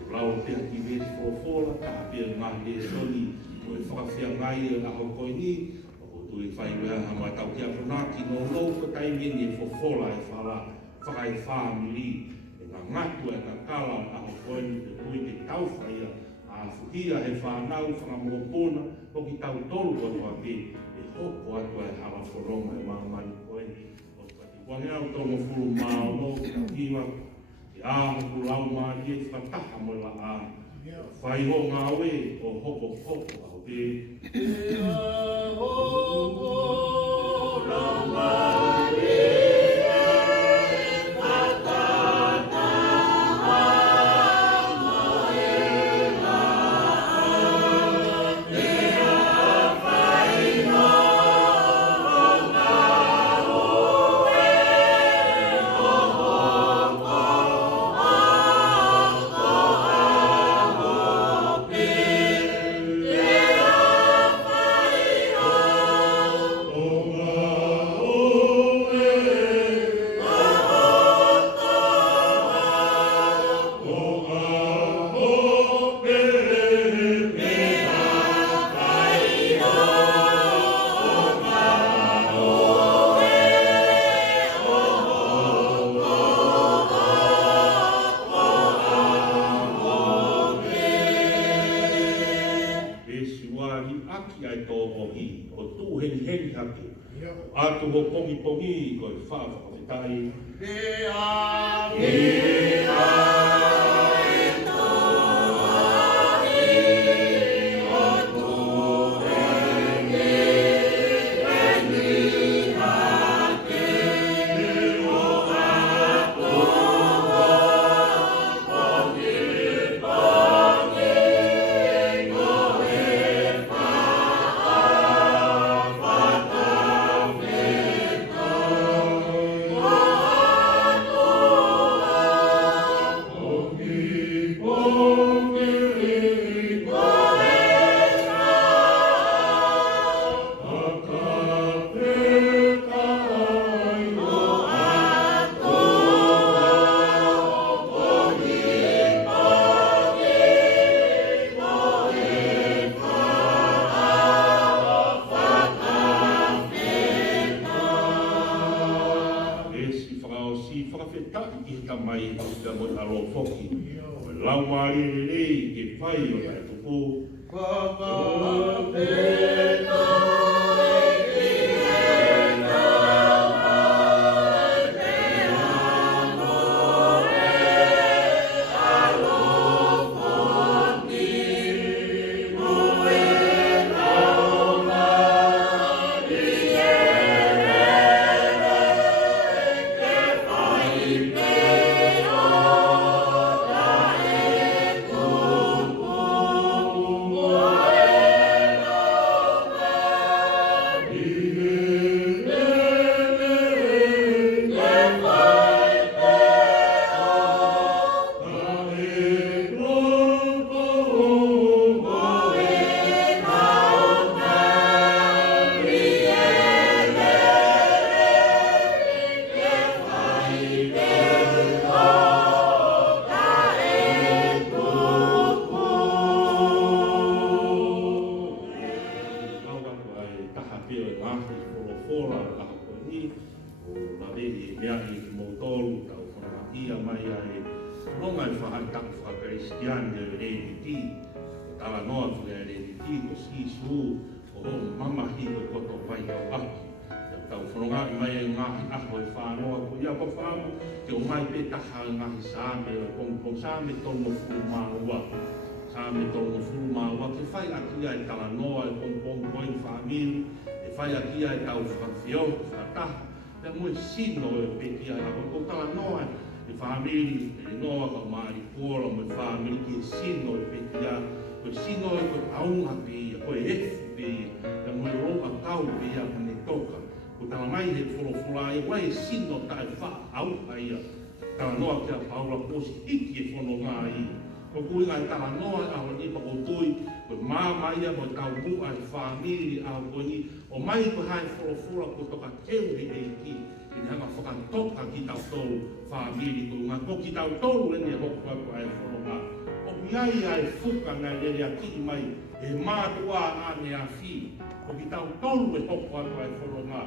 e lau te ki vesi fofola, ka pia ngā te soli, o e whakawhia ngai ngā hokoi ni, o tu e whai wea hama tau kia whanaki no no whakai meni e fofola e whala, whakai whamiri, e ngā ngatu e ngā kala ngā hokoi ni, te tui te tau whaia, a fuhia he whanau, whangamokona, hoki tau tolu atu a te, e hoko atu e hawa whoronga e māmani koe, o pati wangea o tonga furu mao no, ka kiwa, a ko lau ma ye fataha mo la a fai ho nga we o hoko hoko o te hoko la ma atu ho pongi pongi ko fa fa tai e a Sāme tonga furumāua. Sāme tonga furumāua. Ke whai akia e tala noa e pongpong koe whāmiru. E whai akia e tau whakawhio, whakataha. Te mui sino e pekia e hako. Ko tala noa e whāmiru, e noa ka maari kōra mo e whāmiru ki e sino e pekia. Ko sino e ko aunga pia, ko e efu pia. Te mui roka tau pia mane toka. Ko tala mai he wholowhola e wai e sino tae wha auka ia. Tala noa kia paula posi hiki e whono ngā i. Ko kui ngai tala noa aho ni pa kotoi, ko māma ia mo tau mua e whāmiri aho ko ni, o mai ko hai wholowhola ko toka teu he e ki. Ini hanga whakantoka ki tau tolu whamiri ko ngā ko ki tau tolu ene hoko aku ai whoronga. O miai ai whuka ngā rere a ki mai e mātua ane a whi. O ki tau tolu e hoko aku ai whoronga.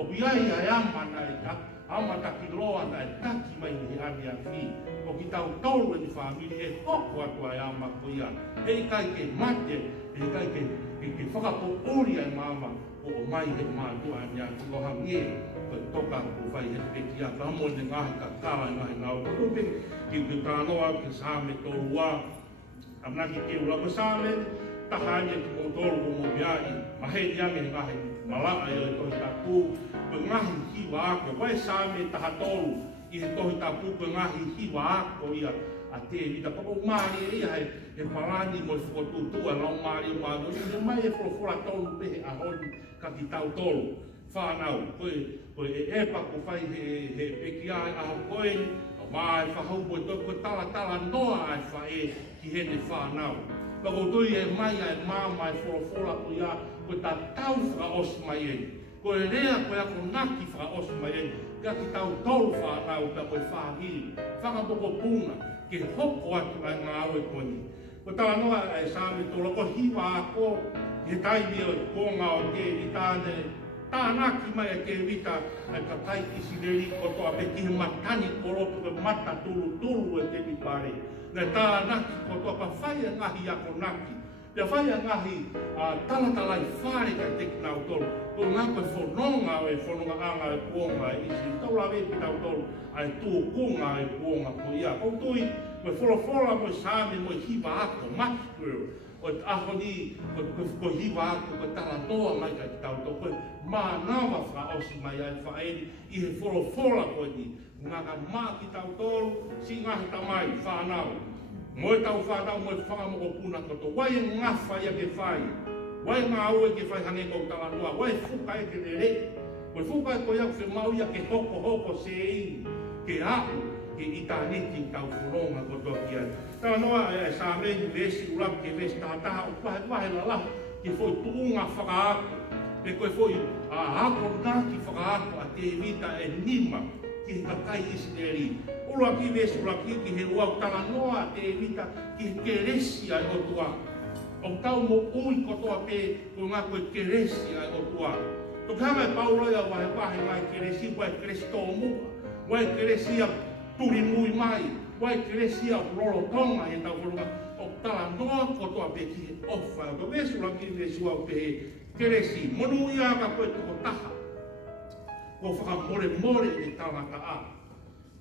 O miai ai amana e ta, amata ki loa na e taki mai ni ane a whi. O ki tau tolu ene whamiri e hoko aku ai ama ko ia. Hei kai ke mate, hei kai ke whakapo ori ai mama. O mai he mātua ane a ki loha nge. Toka ko vai he kia tamo ne ngahi ka kawa ngahi ngau ko te ki tānoa ki sāme tōrua amna ki ke ula ko sāme tahane ki mo tōru ko mo biai ma he niame ngahi malaa e o tohi tapu ko ngahi hiwa ako vai sāme taha tōru i he tohi tapu ko ngahi hiwa ako ia a te vita pako maari e ia he parani mo i whukotutua lau maari o māno i mai e whora tōru pehe a honi ka ki tau tōru whanau, koe e epa ko whai he peki ai aho koe, mai whahau koe tō koe tala noa ai whae ki hene whanau. Kako tui e mai ai māma e whora ko ia, koe tā tau whaka osi mai e. Koe rea koe ako ngaki whaka osi mai e, kia ki tau tolu whanau ka koe whahiri. Whakapoko puna, ke hoko atu ai ngā aue koni. Koe tala noa e sāme tōra, ko hiwa ako, he taimi o konga o ke i tāne, tānaki mai e ke wita ai ka kai isineri ko toa pe ki matani korotu ke mata tulu e te mipare. Nē tānaki ko toa pa whai e ngahi ako naki. Pia whai e ngahi talatalai whare kai te ki nau tolu. Ko ngā koe whanonga e whanonga anga e kuonga e isi. Taula wepi tau tolu ai tū kunga e kuonga ko ia. Ko tui koe whora koe sāme mo hiwa ako maki koe. O aho ni, ko hiwa ako, ko tala toa mai kai tau tō, koe mānawa wha osi mai ai whaeri, i he whora koe ni. Ngā ka mā ki tau tōru, si ngahi ta mai, whanau. Moe tau whanau, moe whangamoko puna koto, wai e ngawha ia ke whai. Wai ngā aue ke whai hane kou tala noa, wai whuka e ke re. Koe whuka e koe au whi mau ia ke hoko se ini, ke aku. Ke itaniti tau whoronga koto ki ai. Tau noa e sa meni vesi urap ke vesi tātaha o pahe la ke foi tuunga whakaako. Ke koe foi ako naki whakaako a te vita e nima ki he kakai isineri. Ura ki vesi urap ki he uau tala noa te vita ki he keresi ai o tua. O tau mo ui kotoa pe ko ngā koe keresi ai o tua. To kama e pauroia wahe ngai keresi, wae keresi tō mua. Wae keresi a turi mui mai, wai keresia roro tonga e tau whorunga o tala noa kotoa pe ki he ofa. Ko vesu la ki vesu au pe he keresi. Monu ia ka koe toko taha. Ko whakamore e tangata a.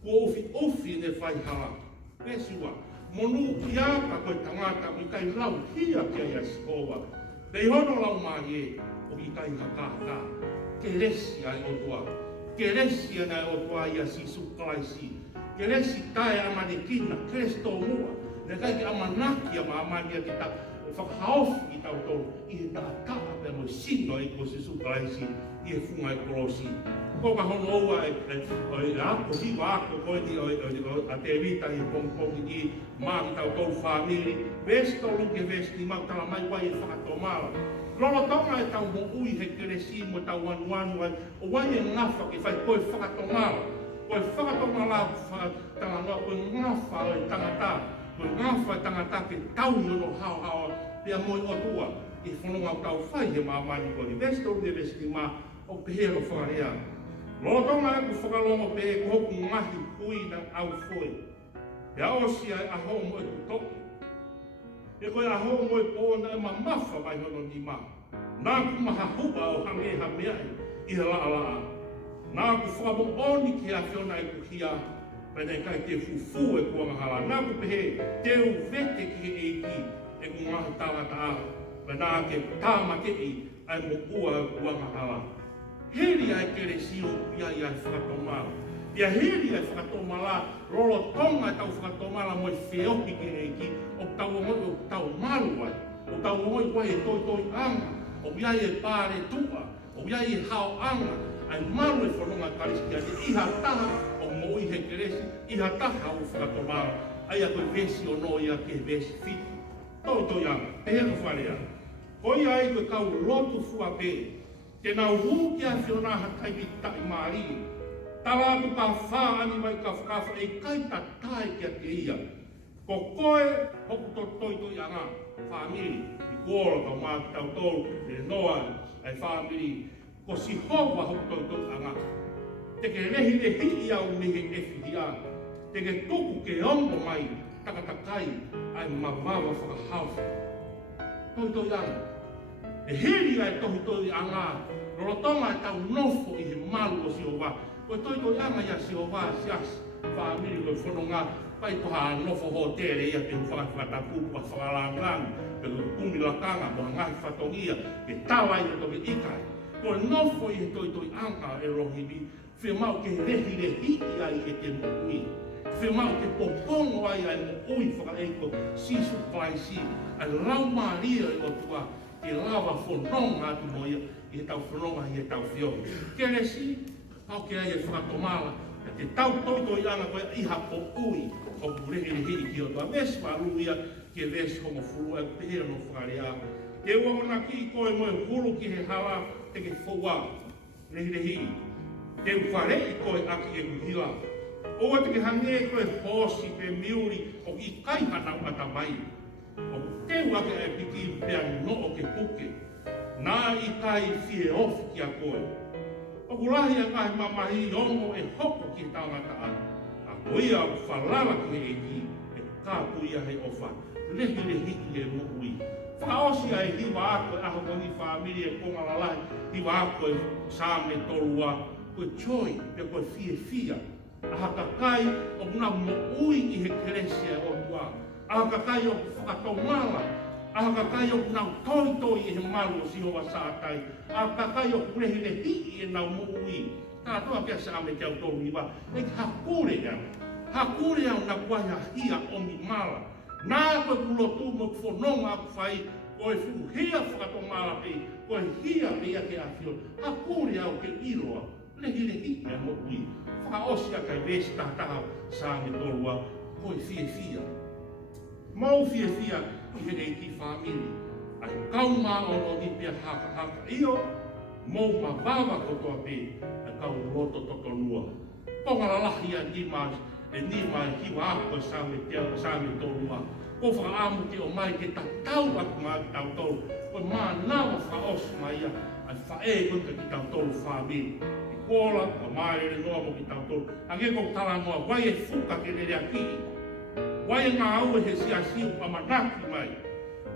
Ko ofi ne whai hala. Vesu a. Monu ia ka koe tangata mi kai lau hia kia ia sikoa. Pei hono lau mai e o i kai hakaka. Keresia e o tua. Keresia na e o tua ia si suklaisi. Keresi tae amanekina, kresto mua. Ne kai ki amanaki ama amania ki ta whakaofi ki tau tolu. I he tātaka pe mo sino e ko se sukalaisi i he funga e kolosi. Ko ka hono oua e ako hiwa ako koe ni a te vita i pongpongi ki maa ki tau tolu whamiri. Vesi tolu ke vesi ni mau tala mai wai e whakatomala. Lolo tonga e tau mo ui he keresi mo tau wanuanu ai. O wai e ngafa ki whai koe whakatomala. Koe whakatonga la tanga noa, koe ngawha o tangata. Koe ngawha o tangata ke tau yono hao pia moi o tua. I whanonga o tau whai he maamani koni. Vesto de vesti ma o pehero whakarea. Lotonga e ku whakalongo pehe ko hoku ngahi kui na au foi. Pia osi ai aho mo e ku toki. E koe aho mo e pōna e ma mawha mai hono ni ma. Nā ku maha hupa o hange hameai i he laa. Nā ku whakabongoni ki a whiona e ku hia, pēnei kai te fufu e kua ngahala. Nā ku pehe teu vete ki he eiki e ku ngaha tāwata a, pēnā ke tāmakei ai mo ua e kua ngahala. Heri ai kere sio ia i ai whakatomala. Ia heri ai whakatomala, rolo tonga e tau whakatomala mo i whioki ki he eiki, o tau ngoi o tau maru ai, o tau ngoi wai e toi anga, o iai e pāre tua, o iai e hao anga, ai maru e whanonga kariskia te iha taha o moi he keresi, iha taha o whakatomara, ai a koe vesi o no ia ke vesi fitu. Toto ianga, te heko wharea. Koi ai koe kau lotu fua pe, te nau hū kia whiona hakai ki tai maari, Tala tu ka wha ani mai ka whakawha e kaita tae kia ke ia. Ko koe hoku to toi toi anga whamiri. I kōra ka mā ki tau tōru e noa ai whamiri. Ko si hoa hoku toi toi anga. Te ke rehi le hii au mihe e whihia. Te ke tuku ke ongo mai takatakai ai mawawa whakahawha. Toi toi anga. E hiri ai tohi toi anga. Rorotonga e tau nofo i he malu o si owa. Ko toi toi anga ia si owa sias. Whamiri koe whanonga. Pai toha nofo ho tere ia te whakatapu pa whakalangang. Pe koe kumi lakanga moha ngahi whatongia. Ke tawa i toke ikai. Ko nofo i he toi toi anga e rohini. Whia mau ke rehi le hiki ai e te mui. Whia mau ke popongo ai ai mo ui whakaeiko sisu paisi. Ai lau maria i o tua. Ke lava whanonga atu moia. I he tau whanonga i he tau whio. Ke resi, pau ke ai e whakatomala. Te tau toi toi anga koe iha o ui. O kurehi le hiki ki o tua. Vesi maru ia ke vesi hongo furu e te hea no whakarea. Te uamana ki koe moe hulu ki he hala te ke whaua. Rehi le hiki. Te uwharei koe aki e kuhila. Oa te ke hange koe hosi pe miuri o ki kai hana ata mai. O te wake e piki pea no o ke puke. Nā i kai fie ofi ki a koe. O kurahi a kai mamahi ongo e hoko ki tangata anu. A koia o whalala ki he eki e kāpuia hei ofa. Lehi le hiki e muhui. Whaosi ai hiwa ako e aho kongi whamiri e kongalalahi. Hiwa ako e sāme torua. Koe choi pe koe fie fia. Aha ka kai o muna mo ui i he keresia o tua. Aha ka kai o whakatomala. Aha ka kai o muna toi toi i he malu o sihoa sātai. Aha ka kai o kurehi le hii e nau mo ui. Tātua kia sa ame te au toru iwa. E ki hakure au. Hakure au na kuaia hia o mi mala. Nā koe kulotu mo whanonga aku whai. Koe fu hia whakatomala pe. Koe hia mea ke awhio. Hakure au ke iroa. Lehi le hiki a mo ui. Whakaosi a kai vesi tātaha sāme torua. Koe fie fia. Mau fie fia i he rei ki whamiri. Ai kauma o no ni pia haka haka io. Mau ma wawa kotoa pe. Ai kau roto totonua. Pongara lahi a nimas. E nima e hiwa ako e sāme torua. Ko whakaamu te o mai ke tatau aku mai ki tau toru. Koe maa nawa whaosi mai ia. Ai whae koe ki tau toru whamiri. Kola, ka maere le noa mo ki tau toru. Ange ko tala noa, wai e fuka ke le rea ki. Wai e ngā au e he sia siu pa manaki mai.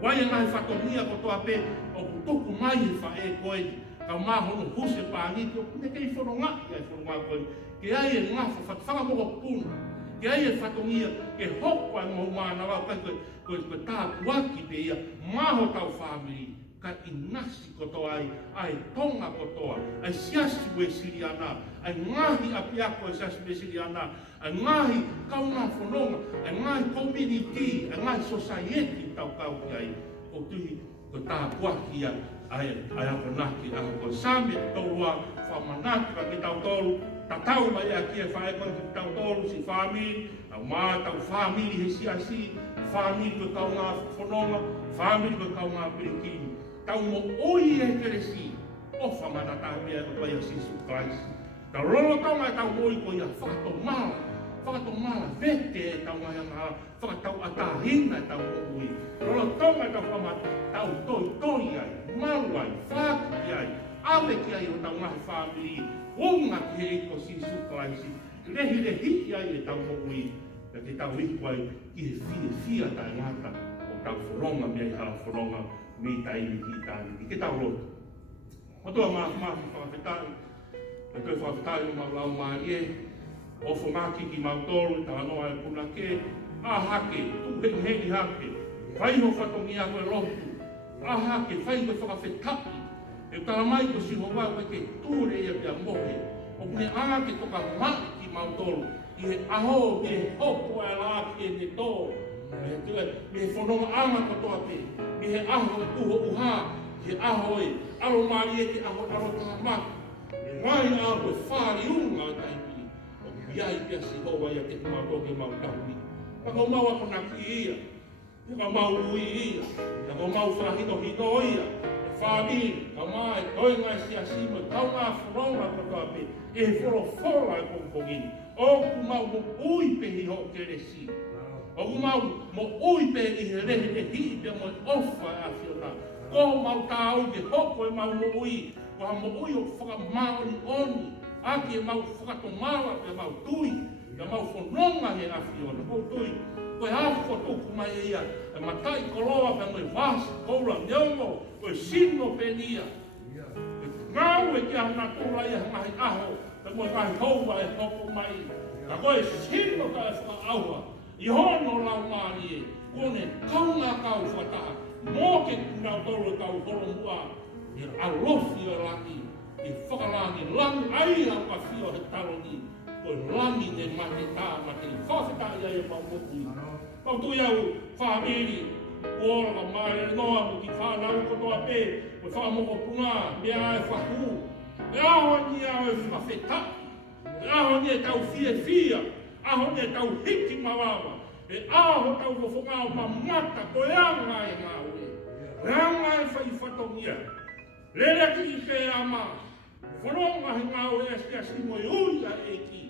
Wai e ngā he whatongia ko toa pe, o kutuku mai he whae koe. Ka mahono huse pāniti, o kune kei whanonga i ai whanonga koe. Ke ai e ngā whakamogo puna. Ke ai e whatongia, ke hoko ai mo mana wau kai koe tā puaki pe ia. Maho tau whamiri. Ka inasi kotoa ai tonga kotoa, ai siasi ue siri ana, ai ngahi apiako e siasi ue siri ana, ai ngahi kauna whanonga, ai ngahi community, ai ngahi society tau kau ki ai, o tuhi ko tā kuaki ai ako naki, ako ko same taurua, whamanaki pa ki tau toru, tatau mai a kia whaekon ki tau toru si whamiri, au maa tau whamiri he siasi, whamiri ko kaunga whanonga, whamiri ko kaunga pirikini. Tau mo oi e keresi, o whamata tā mea ko pai a Sisu Christ. Ta rolo tau mai tau oi ko ia whakatomala, vete e tau mai anga, whakatau atahina e tau oi. Rolo tau mai tau whamata, tau toi ai, maru ai, whaki ai, awe ki ai o tau ngahi whamiri, unga ki he ko Sisu Christ. Rehi le hiki ai e tau oi, ka te tau iku ai, ki he fia tai ngata, o tau whoronga mea i hala whoronga, mi tai ki tāni, ki tau roto. Matua maafi whakawhetai, e koe whakawhetai o mau lau maari e, o whamaki ki mautoru, tā noa e puna ke, a hake, tu hengi hake, whai ho whatongi a koe rotu, a hake, whai koe whakawhetaki, e tala mai ko si hoa koe ke tūre ia pia mohe, o kune ake toka maki ki mautoru, i he aho, i he hopo e laki e ne tō, me he whanonga anga katoa pe, me he aho e uho uha, he aho e, aro maari e te aho taha maki, me mai aho e whāri unga o taimi, o iai pia si hoa ia te kumatoke mau tauni. Kako mau ako naki ia, ka mau ui ia, kako mau whahino hino ia, whāmi, ka mai, toi ngai si asima, tau ngā whanonga katoa pe, e whora e kongkongini. O ku mau mo ui pehi ho kere si. O ku mau mo ui pehi he rehe e hii pe mo ofa e awhiona. Ko mau tāu ke hoko e mau mo ui, ko ha mo ui o whakamaoni oni, aki e mau whakatomawa pe mau tui, e mau whanonga he awhiona, ko tui. Koe hako tuku mai ia, e matai koloa pe moi vasi, koura nyongo, koe sino pe nia. Ngau e kia hana tūra ia ngahi aho, pe moi ngahi houwa e hoko mai. Ka koe sino ka e whakaaua, i hono lau maani e, kone kaunga kau whataha, mō ke kunau toro kau horomua, i alofi o laki, i whakalangi langi ai au ka whio he taloni, koe langi ne mate tā, mate i whawhita ia e mau mokui. Mau tui au whamiri, kuora ka maere noa mo ki whanau kotoa pē, mo whamoko punga, mea e whahu. Me aho ni au e whawheta, me aho ni e tau fia, aho ni e tau hiki mawawa, e aho tau whongao ma mata, ko e anga e ngau e. E anga e whai whatongia, lera ki i pē ama, whanonga he ngau e asi mo i uia e ki,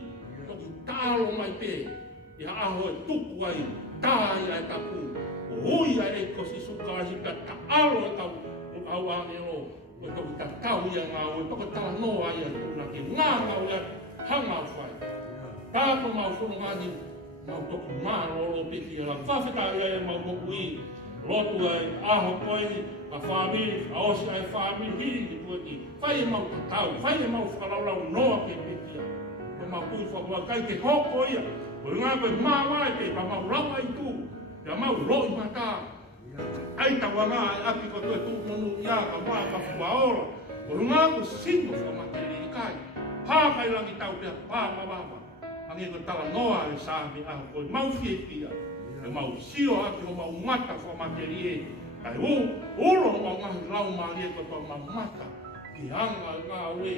toki tālo mai pē, ia aho e tuku ai, tāia e tapu, o uia e kosi sukasi ka taalo e tau, o au anero, o tau ta tau ia ngau, e toko tala noa ia tūna ke ngā ngau ia hanga whai. Tāko mau whanongani, mau toki māro olo piti e la whawheta ia e mau moku i, lotu ai aho koe, ka whamiri, a osi ai whamiri, hiri ki tuaki, whai e mau tatau, whai e mau whakaraulau noa ke piti ia. Ko mau kui whakua kai ke hoko ia, o ngā koe māwai te, ka mau rawa i tū, ia mau roi mata. Ai tawa ngā e aki ko tue tū monu ia, ka mā ka whuaora, o ngā koe sino whamateri i kai. Pākai langi tau pia pāmawawa, angi ko tala noa e sāmi aho koe mau fie pia, e mau sio aki o mau mata whamateri e, ai uro mau ngahi lau maari e ko tō mau mata, ki anga ngā ue,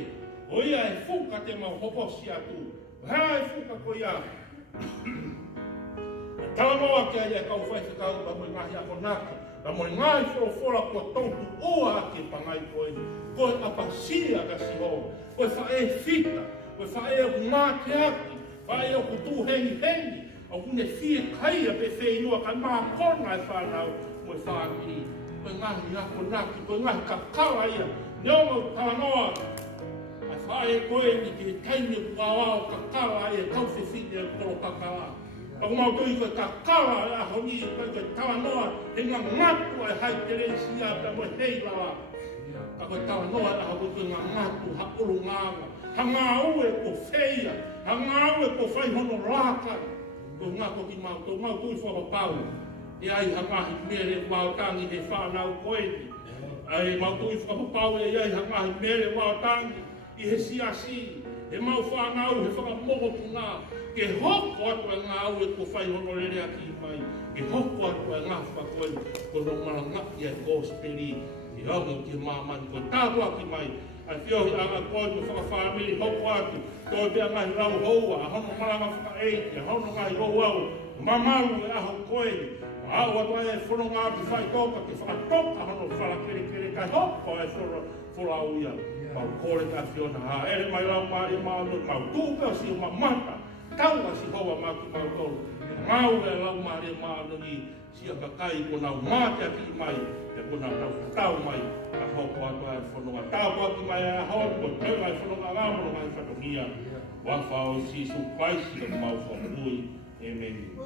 o ia e fuka te mau hoposi atu, hea e fuka ko ia, tala noa kia ia kau whaifekau pa moi ngahi ako naka, pa moi ngai whora kua tautu oa ake pangai koe, koe apasia ka siho, koe whae fita, koe whae o ngā te aki, whae o kutu hengi, au kune fie kaia pe whenua ka mā kona e whanau, koe whaamiri, koe ngahi ako naki, koe ngahi kakawa ia, neongo tala noa, ai whae koe ni te taimi kukawao kakawa ia, kau whiwhine e koro kakawa. Ako mau tui koe kakawa e aho ni, koe tawa noa, he ngā ngatu ai hai teresi a pe mo hei lawa. Ka koe tawa noa e aho koe ngā ngatu ha uru ngāwa, ha ngā ue ko wheia, ha ngā ue ko whaihono rāka. Ko ngā ko ki mau tui whakapau, e ai ha ngahi mere wautangi he whanau koeni. Ai mau tui whakapau e ai ha ngahi mere wautangi, i he siasi, he mau whanau, he whakamoko punga, ke hoko atu e ngā ue ko whai hono rere aki mai, ke hoko atu e ngā whakoe, ko no marangaki e gospeli, i hongo ki mamani, ko tātu aki mai, ai whiohi anga koe ko whakawhamiri hoko atu, toi bea ngahi rau houa, a hono maranga whakaeiti, a hono ngahi hou au, mamaru e aho koe, au atu e whanonga atu whai toka, ke whakatoka hono whalakere kai hoko e whora au ia, mau kore ka whiona, ha ere mai lau maari maano, mau tūpea si o mamata, taua si hoa maki mau tolu. Ngau e lau maare maano ni si a kakai ko nau mate aki mai, e ko nau tau mai, a hoko ato e whanonga. Tau aki mai a hau, ko tau ai whanonga ngāmono mai whatongia. Wafao si su paisi o mau whanui. Amen. Ko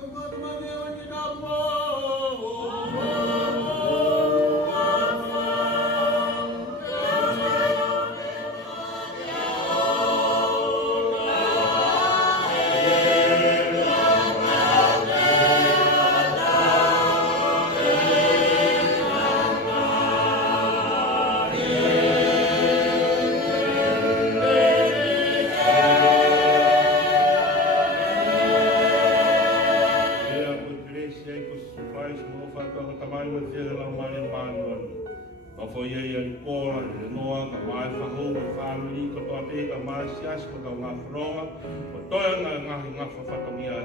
toa ngā ngāhi ngā whawhatangia